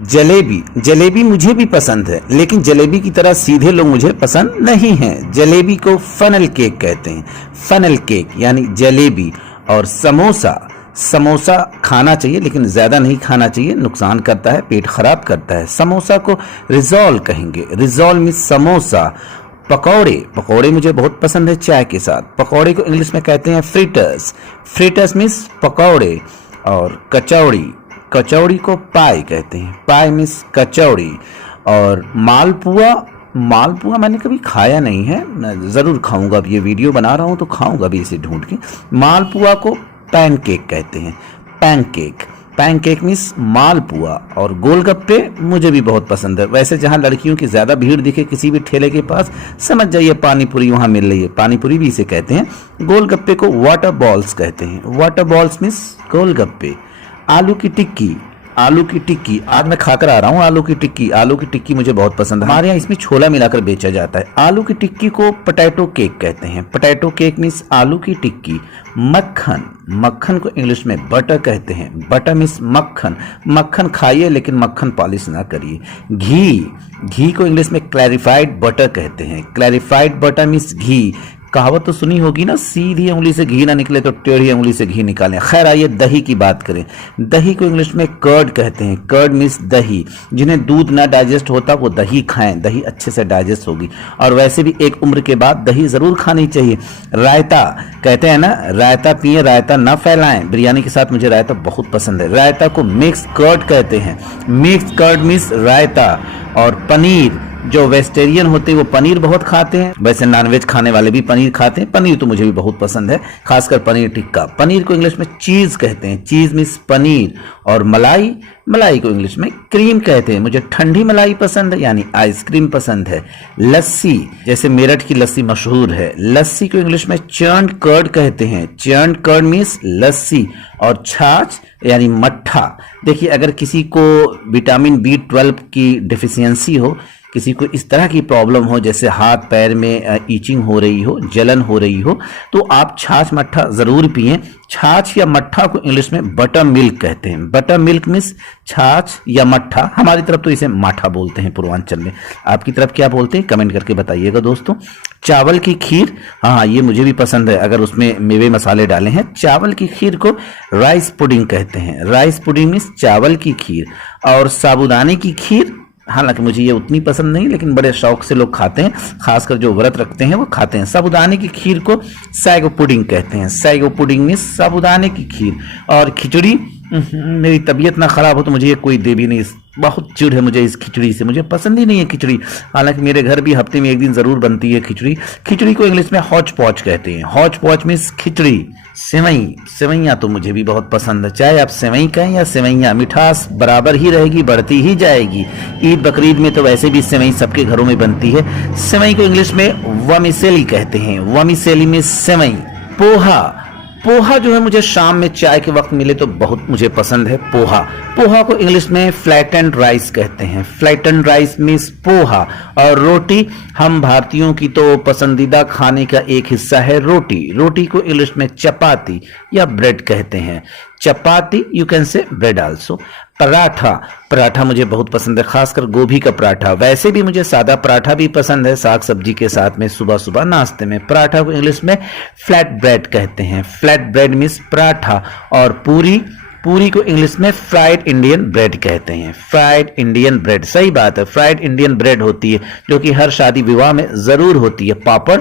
जलेबी जलेबी मुझे भी पसंद है, लेकिन जलेबी की तरह सीधे लोग मुझे पसंद नहीं हैं। जलेबी को फनल केक कहते हैं। फनल केक यानी जलेबी। और समोसा, समोसा खाना चाहिए लेकिन ज़्यादा नहीं खाना चाहिए, नुकसान करता है, पेट खराब करता है। समोसा को रिजॉल कहेंगे। रिजॉल मीन्स समोसा। पकौड़े, पकौड़े मुझे बहुत पसंद है चाय के साथ। पकौड़े को इंग्लिश में कहते हैं फ्रिटर्स। फ्रिटर्स मीन्स पकौड़े। और कचौड़ी, कचौड़ी को पाई कहते हैं। पाई मीन्स कचौड़ी। और मालपुआ, मालपुआ मैंने कभी खाया नहीं है, ज़रूर खाऊंगा। अब ये वीडियो बना रहा हूँ तो खाऊंगा भी इसे ढूंढ के। मालपुआ को पैनकेक कहते हैं। पैनकेक, पैनकेक मीन्स मालपुआ। और गोलगप्पे मुझे भी बहुत पसंद है। वैसे जहाँ लड़कियों की ज़्यादा भीड़ दिखे किसी भी ठेले के पास, समझ जाइए पानीपुरी वहाँ मिल रही है। पानीपुरी भी इसे कहते हैं। गोलगप्पे को वाटर बॉल्स कहते हैं। वाटर बॉल्स मीन्स गोलगप्पे। आलू की टिक्की, आलू की टिक्की आज मैं खाकर आ रहा हूँ। आलू की टिक्की, आलू की टिक्की मुझे बहुत पसंद है। हमारे यहाँ इसमें छोला मिलाकर बेचा जाता है। आलू की टिक्की को पोटैटो केक कहते हैं। पोटैटो केक मीन्स आलू की टिक्की। मक्खन, मक्खन को इंग्लिश में बटर कहते हैं। बटर मीन्स मक्खन। मक्खन खाइए लेकिन मक्खन पॉलिश ना करिए। घी, घी को इंग्लिश में क्लैरिफाइड बटर कहते हैं। क्लैरिफाइड बटर मीन्स घी। कहावत तो सुनी होगी ना, सीधी उंगली से घी ना निकले तो टेढ़ी उंगली से घी निकालें। खैर आइए दही की बात करें। दही को इंग्लिश में कर्ड कहते हैं। कर्ड मीन्स दही। जिन्हें दूध ना डाइजेस्ट होता वो दही खाएं, दही अच्छे से डाइजेस्ट होगी। और वैसे भी एक उम्र के बाद दही जरूर खानी चाहिए। रायता, कहते हैं ना रायता पिए रायता ना फैलाएं। बिरयानी के साथ मुझे रायता बहुत पसंद है। रायता को मिक्स कर्ड कहते हैं। मिक्स कर्ड मीन्स रायता। और पनीर, जो वेजिटेरियन होते हैं वो पनीर बहुत खाते हैं। वैसे नॉनवेज खाने वाले भी पनीर खाते हैं। पनीर तो मुझे भी बहुत पसंद है, खासकर पनीर टिक्का। पनीर को इंग्लिश में चीज कहते हैं। चीज मीन्स पनीर। और मलाई, मलाई को इंग्लिश में क्रीम कहते हैं। मुझे ठंडी मलाई पसंद है, यानी आइसक्रीम पसंद है। लस्सी, जैसे मेरठ की लस्सी मशहूर है। लस्सी को इंग्लिश में चर्न्ड कर्ड कहते हैं। चर्न्ड कर्ड मीन्स लस्सी। और छाछ यानी मट्ठा। देखिए अगर किसी को विटामिन B12 की डिफिशियंसी हो, किसी को इस तरह की प्रॉब्लम हो जैसे हाथ पैर में ईचिंग हो रही हो, जलन हो रही हो, तो आप छाछ मट्ठा ज़रूर पिएं। छाछ या मट्ठा को इंग्लिश में बटर मिल्क कहते हैं। बटर मिल्क मीन्स छाछ या मट्ठा। हमारी तरफ तो इसे माठा बोलते हैं पूर्वांचल में। आपकी तरफ क्या बोलते हैं कमेंट करके बताइएगा दोस्तों। चावल की खीर, हाँ ये मुझे भी पसंद है अगर उसमें मेवे मसाले डाले हैं। चावल की खीर को राइस पुडिंग कहते हैं। राइस पुडिंग मीन्स चावल की खीर। और साबूदाने की खीर, हालांकि मुझे ये उतनी पसंद नहीं, लेकिन बड़े शौक से लोग खाते हैं, खासकर जो व्रत रखते हैं वो खाते हैं। साबूदाने की खीर को सैगो पुडिंग कहते हैं। सैगो पुडिंग मीन्स साबूदाने की खीर। और खिचड़ी, मेरी तबीयत ना खराब हो तो मुझे ये कोई दे भी नहीं, बहुत चिढ़ है मुझे इस खिचड़ी से, मुझे पसंद ही नहीं है खिचड़ी। हालांकि मेरे घर भी हफ्ते में एक दिन जरूर बनती है खिचड़ी। खिचड़ी को इंग्लिश में हौच पौच कहते हैं। हौच पौच मीन्स खिचड़ी। सेवई, सेवैयाँ तो मुझे भी बहुत पसंद है। चाहे आप सेवई कहें या सेवैयाँ, मिठास बराबर ही रहेगी, बढ़ती ही जाएगी। ईद बकरीद में तो वैसे भी सेवई सबके घरों में बनती है। सेवई को इंग्लिश में वमिसेली कहते हैं। वमिसेली में सेवई। पोहा, पोहा जो है मुझे शाम में चाय के वक्त मिले तो बहुत मुझे पसंद है। पोहा, पोहा को इंग्लिश में फ्लैटेंड राइस कहते हैं। Flattened rice means poha. और रोटी, हम भारतीयों की तो पसंदीदा खाने का एक हिस्सा है रोटी। रोटी को इंग्लिश में चपाती या ब्रेड कहते हैं। Chapati, you can say bread also. Paratha, paratha मुझे बहुत पसंद है, खासकर गोभी का पराठा। वैसे भी मुझे सादा पराठा भी पसंद है, साग सब्जी के साथ में सुबह सुबह नाश्ते में। पराठा को इंग्लिश में फ्लैट ब्रेड कहते हैं। Flat bread means paratha. और पूरी, पूरी को इंग्लिश में फ्राइड इंडियन ब्रेड कहते हैं। फ्राइड इंडियन ब्रेड, सही बात है, फ्राइड इंडियन ब्रेड होती है जो कि हर शादी विवाह में जरूर होती है। पापड़,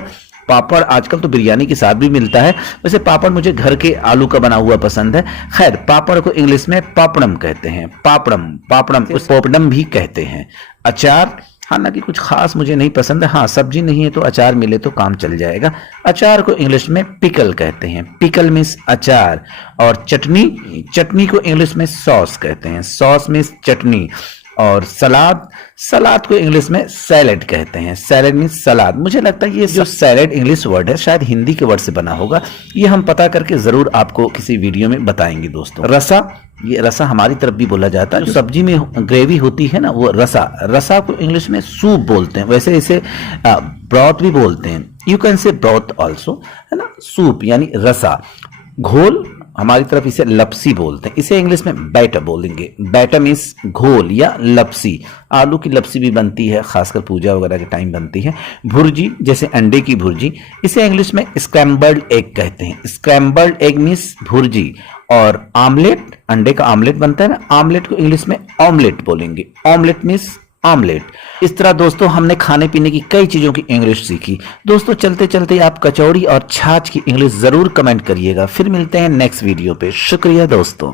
पापड़ आजकल तो बिरयानी के साथ भी मिलता है। वैसे पापड़ मुझे घर के आलू का बना हुआ पसंद है। खैर पापड़ को इंग्लिश में पापड़म कहते हैं। पापड़म, पापड़म को पोपडम भी कहते हैं। अचार, हालांकि कुछ खास मुझे नहीं पसंद है। हाँ सब्जी नहीं है तो अचार मिले तो काम चल जाएगा। अचार को इंग्लिश में पिकल कहते हैं। पिकल मीन्स अचार। और चटनी, चटनी को इंग्लिश में सॉस कहते हैं। सॉस मीन्स चटनी। और सलाद, सलाद को इंग्लिश में सैलेड कहते हैं। सैलेड मीन्स सलाद। मुझे लगता है ये जो सैलेड इंग्लिश वर्ड है शायद हिंदी के वर्ड से बना होगा। ये हम पता करके जरूर आपको किसी वीडियो में बताएंगे दोस्तों। रसा, ये रसा हमारी तरफ भी बोला जाता है। जो सब्जी में ग्रेवी होती है ना वो रसा। रसा को इंग्लिश में सूप बोलते हैं। वैसे इसे ब्रॉथ भी बोलते हैं। यू कैन से ब्रॉथ ऑल्सो, है ना। सूप यानी रसा। घोल हमारी तरफ इसे लपसी बोलते हैं, इसे इंग्लिश में बैटर बोलेंगे। बैटर मीन्स घोल या लपसी। आलू की लपसी भी बनती है, खासकर पूजा वगैरह के टाइम बनती है। भुर्जी जैसे अंडे की भुर्जी, इसे इंग्लिश में स्क्रैम्बल्ड एग कहते हैं। Scrambled egg means bhurji. और आमलेट, अंडे का आमलेट बनता है ना, आमलेट को इंग्लिश में ऑमलेट बोलेंगे। Omelette means omelette. इस तरह दोस्तों हमने खाने पीने की कई चीजों की इंग्लिश सीखी। दोस्तों चलते चलते आप कचौड़ी और छाछ की इंग्लिश जरूर कमेंट करिएगा। फिर मिलते हैं नेक्स्ट वीडियो पे। शुक्रिया दोस्तों।